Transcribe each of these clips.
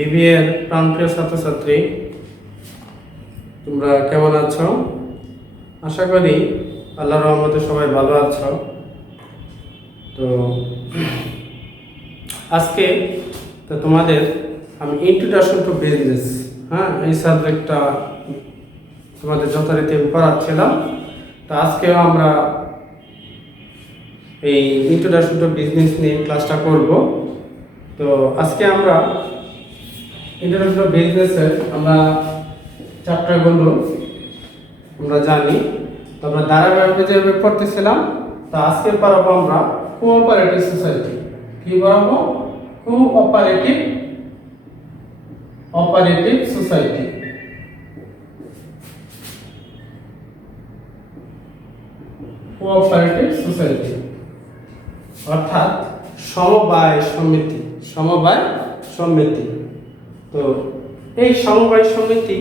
বিবিএর প্রাণপ্রিয় ছাত্রছাত্রী, তোমরা কেমন আছো? আশা করি আল্লাহর রহমতে সবাই ভালো আছো। তো আজকে তোমাদের আমি ইন্ট্রোডাকশন টু বিজনেস, এই সাবজেক্টটা তোমাদের যথারীতি আমি পড়াচ্ছিলাম। তো আজকেও আমরা এই ইন্ট্রোডাকশন টু বিজনেস নিয়ে ক্লাসটা করব। তো আজকে আমরা ইন্ট্রোডাকশন টু বিজনেসের আমরা চ্যাপ্টারগুলো আমরা জানি, তো আমরা ধারাবাহিকভাবে যেভাবে পড়তেছিলাম। তো আজকে পড়াবো আমরা কোঅপারেটিভ সোসাইটি। কি পড়াবো? Cooperative society. কোঅপারেটিভ সোসাইটি অর্থাৎ সমবায় সমিতি। তো এই সমবায় সমিতি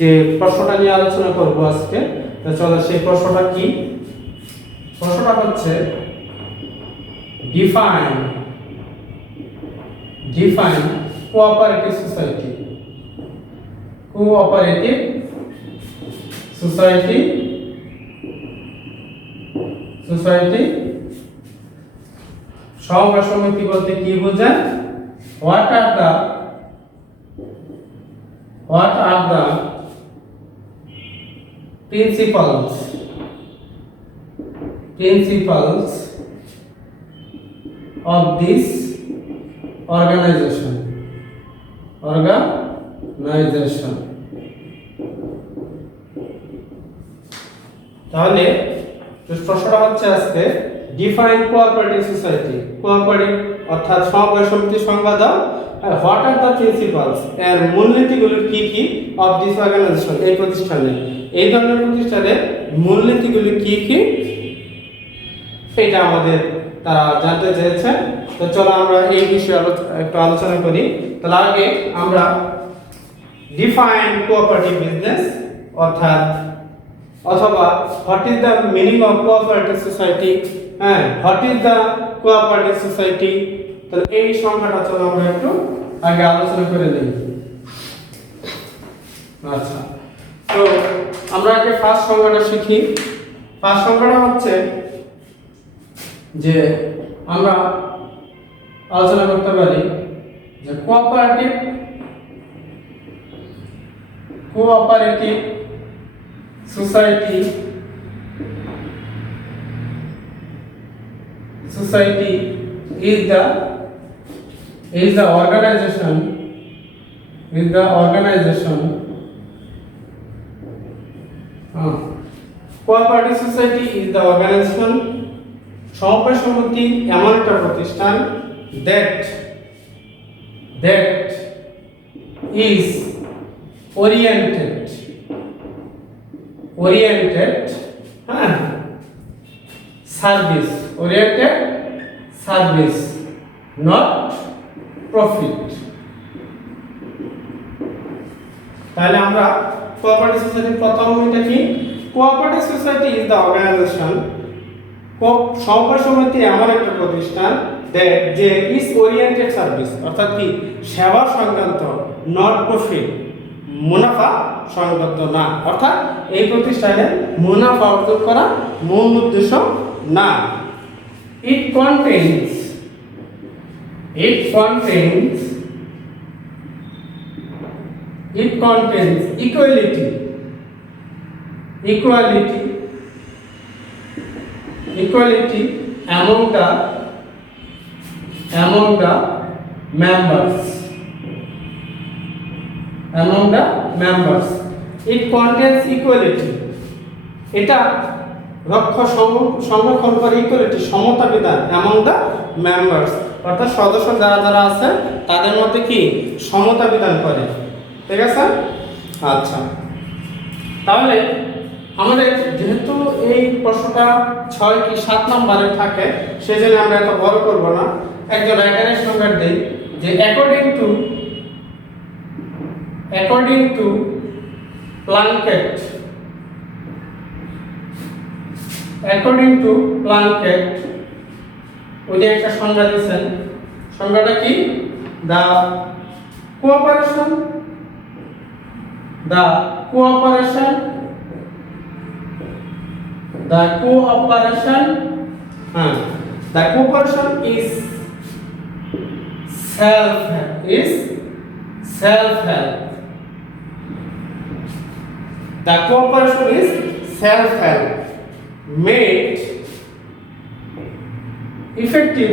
যে প্রশ্নটা নিয়ে আলোচনা করব আজকে, তো চলো সেই প্রশ্নটা কি। প্রশ্নটা হচ্ছে define cooperative society. Cooperative society সমবায় সমিতি বলতে কি বোঝায়? What are the principles of this organization? তাহলে প্রশ্নটা হচ্ছে আজকে ডিফাইন কোঅপারেটিভ সোসাইটি। কোঅপারেটিভ অর্থাৎ সমবায় সমিতির সংজ্ঞা দাও। হোয়াট আর দ্য প্রিন্সিপালস, এর মূলনীতিগুলো কি কি অফ দিস অর্গানাইজেশন, এই প্রতিষ্ঠানে, এই ধরনের প্রতিষ্ঠানের মূলনীতিগুলো কি কি, এটা আমাদের তারা জানতে চেয়েছে। তো চলো আমরা এই বিষয়ে একটু আলোচনা করি। তাহলে আগে আমরা ডিফাইন কোঅপারেটিভ বিজনেস অথবা what is the meaning of cooperative society, what is the cooperative society, তাহলে এই সংখ্যাটা চলো আমরা একটু আগে আলোচনা করে নিই। আচ্ছা, তো আমরা আগে ফার্স্ট সংখ্যাটা শিখি। ফার্স্ট সংখ্যাটা হচ্ছে যে আমরা আলোচনা করতে পারি যে cooperative society is the organization cooperative society is the organization, সমবায় সমিতি এমন একটা প্রতিষ্ঠান that is oriented service not profit। তাহলে আমরা কোঅপারেটিভ সোসাইটির প্রথম এটা কি? Cooperative society is the organisation, সমবায় সমিতি এমন একটা প্রতিষ্ঠান যে ইজ ওরিয়েন্টেড সার্ভিস, অর্থাৎ কি সেবা সংক্রান্ত, নট প্রফিট মুনাফা সংক্রান্ত না, অর্থাৎ এই প্রতিষ্ঠানে মুনাফা অর্জন করা মূল উদ্দেশ্য না। It contains equality among the members. It contains equality, এটা সংরক্ষণ করে ইকুয়ালিটি, সমতা বিধান among the members, অর্থাৎ সদস্য যারা আছে তাদের মধ্যে কি সমতা বিধান করে। ঠিক আছে? আচ্ছা, তাহলে আমাদের যেহেতু এই প্রশ্নটা 6 কি 7 নম্বরে থাকে, সেজন্য আমরা এত বড় করব না। একজন রাইটারের সংজ্ঞা দেই যে অ্যাকর্ডিং টু প্লাঙ্কেট, উনি একটা সংজ্ঞা দিয়েছেন। সংজ্ঞাটা কি? The cooperation, the cooperation, the cooperation, the cooperation is self-help. The cooperation is self-help, made effective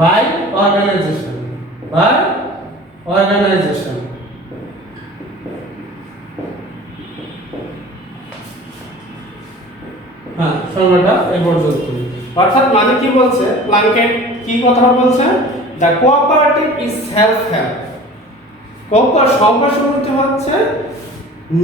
by organization. সময়টা এই পর্যন্ত। অর্থাৎ মানে কি বলছে প্লাঙ্কেট, কি কথা বলছে? The cooperative is self help. সহযোগিতা হচ্ছে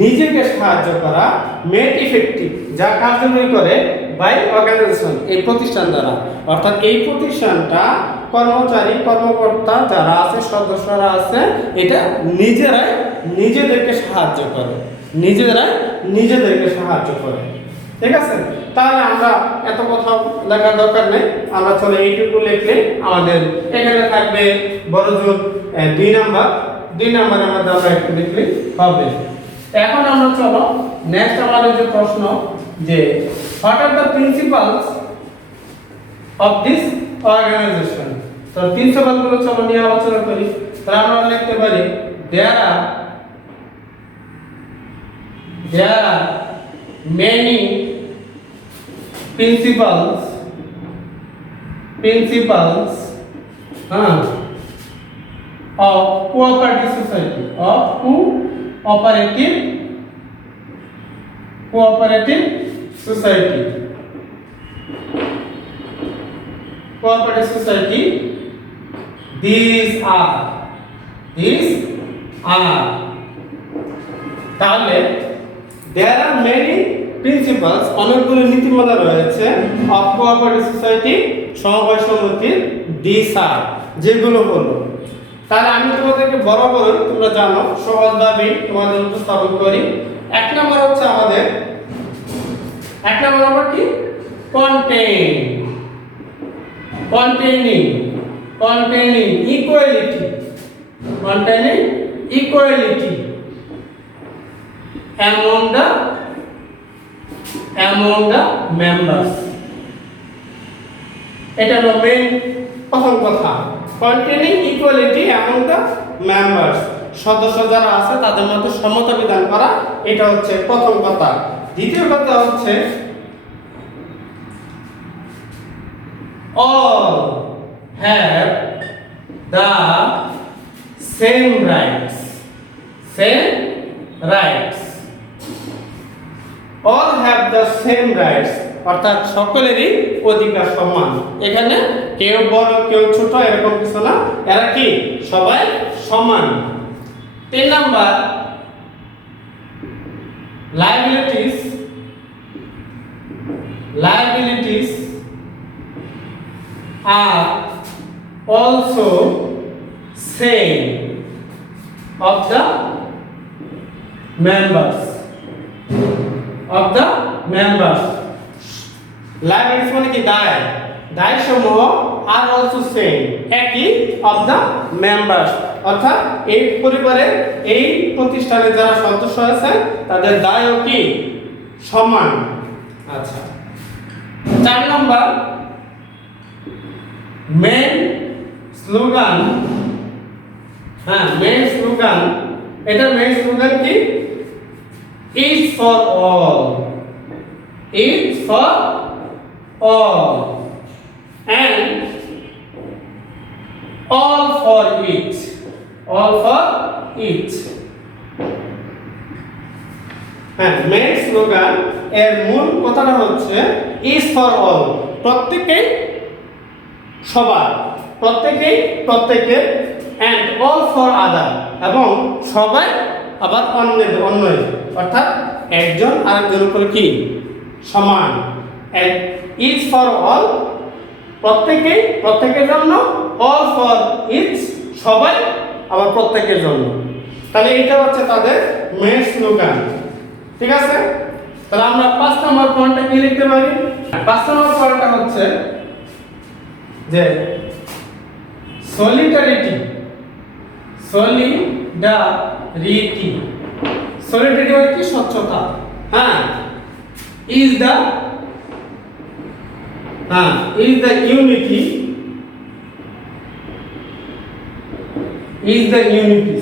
নিজেকে সাহায্য করা, মেড ইফেক্টিভ যা কার্যকরী করে বাই অর্গানাইজেশন এই প্রতিষ্ঠান দ্বারা। অর্থাৎ এই প্রতিষ্ঠানটা কর্মকর্তা যারা আছে, সদস্যরা আছে, এটা নিজেদেরকে সাহায্য করে, নিজেদেরকে সাহায্য করে। ঠিক আছে, তাহলে আমরা এত কথা লেখার দরকার নেই, আমরা চলে এইটুকু লিখলে আমাদের এখানে থাকবে বড়জোর 2 নাম্বারের মধ্যে আমরা একটু লিখলে হবে। এখন আমরা চলো নেক্সট আমাদের যে প্রশ্ন, যে what are the principles of this organisation. তো প্রিন্সিপাল গুলো চলো নিয়ে আলোচনা করি। তাহলে আমরা লিখতে পারি দেয়ার আর many principles of cooperative society, cooperative society. These are তাহলে there are many principles, অনেকগুলো নীতিমালা রয়েছে of cooperative society, সমবায় সমিতির। these are যেগুলো হলো, তাহলে আমি তোমাদেরকে বরাবর তোমরা জানো সহজভাবে তোমাদের উপস্থাপন করি। এক নম্বর হচ্ছে আমাদের কি? containing equality among the members. এটা হলো মেইন প্রথম কথা, containing equality among the members, সদস্য যারা আছে তাদের মধ্যে সমতা বিধান করা, এটা হচ্ছে প্রথম কথা। দ্বিতীয় কথা হচ্ছে all have the same rights, all have the same rights, অর্থাৎ সকলেরই অধিকার সমান। এখানে কেউ বড় কেউ ছোট এরকম কিছু না, এরা কি সবাই সমান। 3 number liabilities are also same of the members. Liabilities মানে কি দায় সমূহ আর অলসো সেম একই অফ দ্য মেম্বার্স, অর্থাৎ এই পরিবারের এই প্রতিষ্ঠানে যারা সদস্য আছে তাদের দায়ও কি সমান। আচ্ছা, 4 নাম্বার মেন স্লোগান। এটা মেন স্লোগান কি? Each for all, and all for each. Main slogan এর মূল কথাটা হচ্ছে ইজ ফর অল, প্রত্যেকেই সবার, প্রত্যেকের, and all for other, এবং সবাই আবার অন্যের, অর্থাৎ একজন আরেকজনের উপর কি সমান। ইজ ফর অল প্রত্যেকের জন্য, অল ফর ইচ সবাই আবার প্রত্যেকের জন্য। তাহলে এটা হচ্ছে তাদের মেন স্লোগান। ঠিক আছে, তাহলে আমরা 5 নম্বর পয়েন্টটা কি লিখতে পারি? 5 নম্বর পয়েন্টটা হচ্ছে যে সলিডারিটি সলিডারিটি সলিডারিটি মানে কি স্বচ্ছতা হ্যাঁ is the unity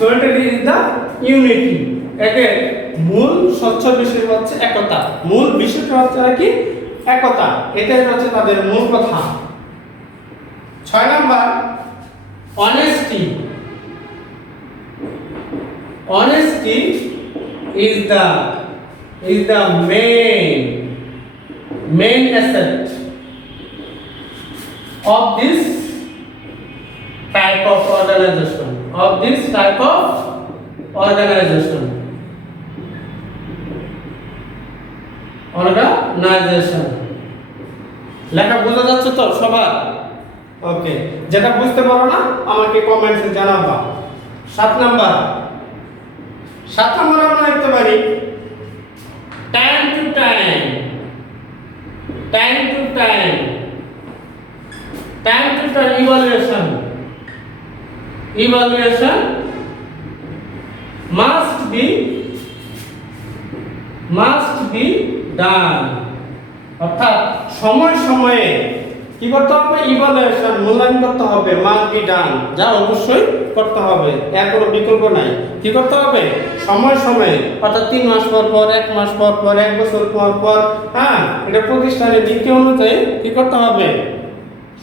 solidarity is the unity again মূল স্বচ্ছ বিষয় হচ্ছে একতা মূল বিষয়টা হচ্ছে কি একতা এটাই হচ্ছে তাদের মূল কথা 6 number honesty is the main asset of this type of organization লেখা বোঝা যাচ্ছে তো সবার ওকে যেটা বুঝতে পারো না আমাকে কমেন্টসে জানাবা 7 নাম্বার আমরা লিখতে পারি time to time evaluation must be done অর্থাৎ সময়ে কি করতে হবে ইভালুয়েশন মূল্যায়ন করতে হবে মাস্ট বি ডান যা অবশ্যই করতে হবে এর কোনো বিকল্প নাই কি করতে হবে সময়ে অর্থাৎ 3 মাস পর 1 মাস পর 1 বছর পর হ্যাঁ এটা প্রতিষ্ঠানের নীতি অনুযায়ী কি করতে হবে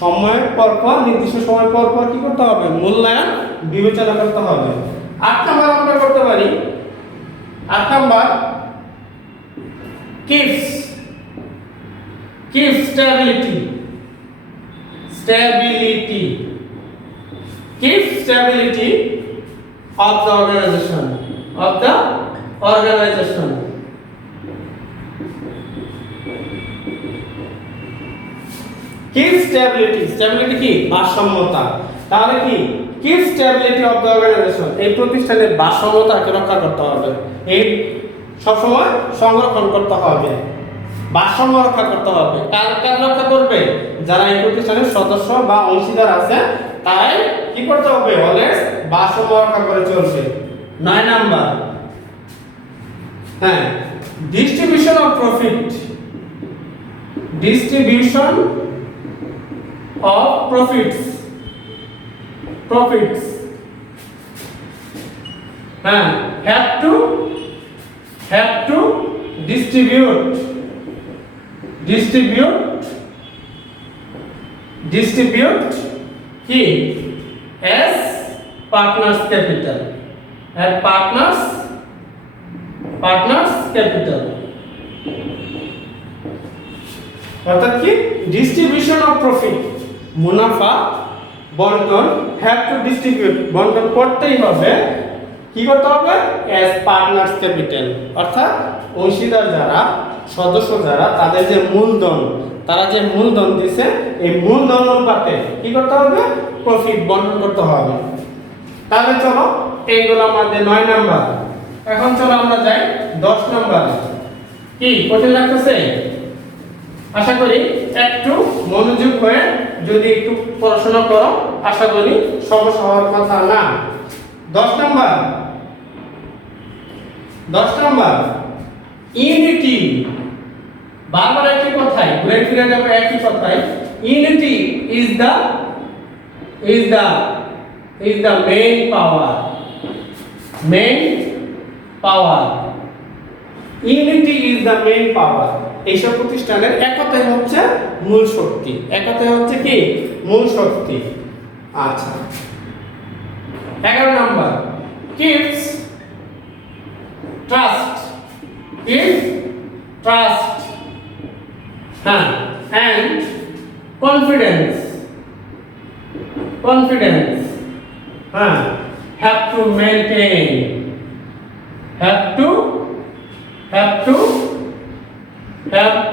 সময় পর নির্দিষ্ট সময় পর কি করতে হবে মূল্যায়ন বিবেচনা করতে হবে 8 নাম্বার আমরা করতে পারি 8 number keeps stability of the organization keep stability কি ভারসাম্যতা তাহলে কি keep stability of the organization এই প্রতিষ্ঠানের ভারসাম্যতাকে রক্ষা করতে হবে এই সবসময় সংরক্ষণ করতে হবে ভারসাম্য রক্ষা করতে হবে কার রক্ষা করবে যারা এই প্রতিষ্ঠানের সদস্য বা অংশীদার আছে তাই কি করতে হবে অলওয়েজ ভারসাম্য রক্ষা করে চলবে 9 নাম্বার হ্যাঁ distribution of profits হ্যাঁ have to distribute কি as partners capital অর্থাৎ কি ডিস্ট্রিবিউশন অফ প্রফিট মুনাফা বন্টন হ্যাভ টু ডিস্ট্রিবিউট বন্টন করতেই হবে কি করতে হবে as partners capital অর্থাৎ অংশীদার যারা সদস্য যারা তাদের যে মূলধন তারা যে মূলধন দিয়েছে এই মূলধন অনুপাতে কি করতে হবে প্রফিট বন্টন করতে হবে তাহলে চলো এইগুলো আমাদের 9 নাম্বার এখন চলো আমরা যাই 10 নাম্বার কি কঠিন লাগতেছে আশা করি একটু মনোযোগ হয়ে যদি একটু পড়াশোনা করো আশা করি সমস্যা হওয়ার কথা না 10 নাম্বার ইউনিটি বারবার একই কথাই ঘুরে ফিরে যাবে একই কথাই unity is the main power unity is the main পাওয়ার এইসব প্রতিষ্ঠানের একতাই হচ্ছে মূল শক্তি একতাই হচ্ছে কি মূল শক্তি আচ্ছা 11 number keeps trust and confidence have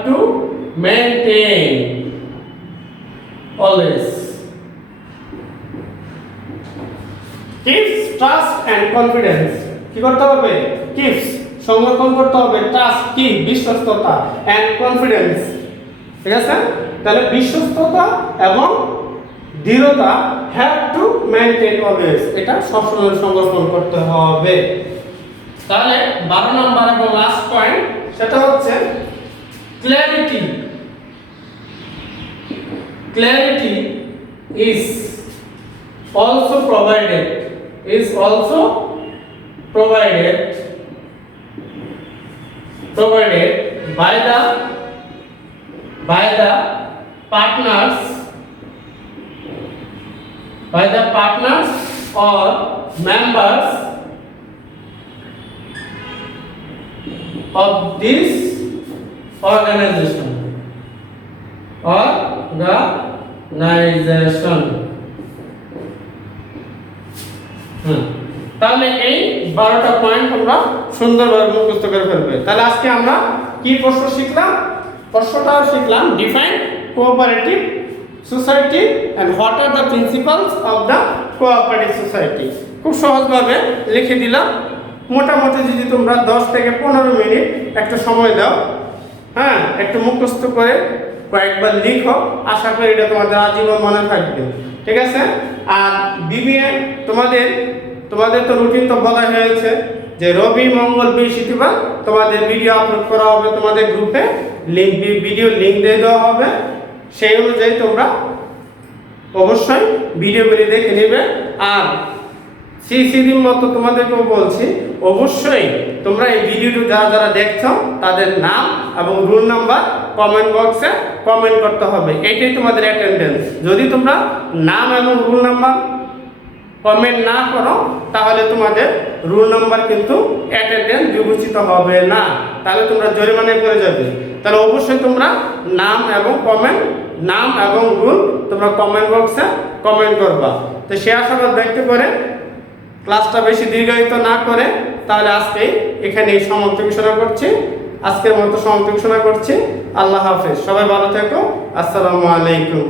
to maintain always keeps trust and confidence কি করতে হবে keeps সংরক্ষণ করতে হবে ট্রাস্ট কি বিশ্বস্ততা এন্ড কনফিডেন্স ঠিক আছে তাহলে বিশ্বস্ততা এবং দৃঢ়তা হ্যাভ টু মেইনটেইন অলওয়েজ, এটা সবসময় সংরক্ষণ করতে হবে। তাহলে 12 নম্বর এবং লাস্ট পয়েন্ট সেটা হচ্ছে clarity. Clarity is also provided by the partners or members of this organization. তাহলে এই 12টা পয়েন্ট তোমরা সুন্দরভাবে মুখস্থ করে ফেলবে। তাহলে আজকে আমরা কি প্রশ্ন শিখলাম? প্রশ্নটা শিখলাম define cooperative society and what are the principles of the cooperative society. খুব সহজভাবে লিখে দিলাম। মোটামুটি যদি তোমরা 10 থেকে 15 মিনিট একটা সময় দাও, হ্যাঁ, একটু মুখস্থ করে কয়েকবার লিখো, আশা করি এটা তোমাদের আজীবন মনে থাকবে। ঠিক আছে? আর বিবিএ তোমাদের তো রুটিন তো বলা হয়েছে যে রবি, মঙ্গল, বৃহস্পতিবার তোমাদের ভিডিও আপলোড করা হবে তোমাদের গ্রুপে, ভিডিও লিংক দিয়ে দেওয়া হবে। সেই অনুযায়ী তোমরা অবশ্যই ভিডিওগুলি দেখে নেবে। আর সিসির মতো তোমাদেরকেও বলছি, অবশ্যই তোমরা এই ভিডিওটি যারা দেখছো তাদের নাম এবং রোল নাম্বার কমেন্ট বক্সে কমেন্ট করতে হবে। এইটাই তোমাদের অ্যাটেন্ডেন্স। যদি তোমরা নাম এবং রোল নাম্বার কমেন্ট না করো তাহলে তোমাদের রোল নাম্বার কিন্তু অ্যাটেন্ডেন্স বিবেচিত হবে না, তাহলে তোমরা জরিমানায় পড়ে যাবে। তাহলে অবশ্যই তোমরা নাম এবং রোল তোমরা কমেন্ট বক্সে কমেন্ট করবা। তো সে আশাবাদ ব্যক্ত করে ক্লাসটা বেশি দীর্ঘায়িত না করে তাহলে আজকে এখানেই সমাপ্তি ঘোষণা করছি। আজকের মতো সমাপ্তি ঘোষণা করছি। আল্লাহ হাফেজ, সবাই ভালো থেকো। আসসালামু আলাইকুম।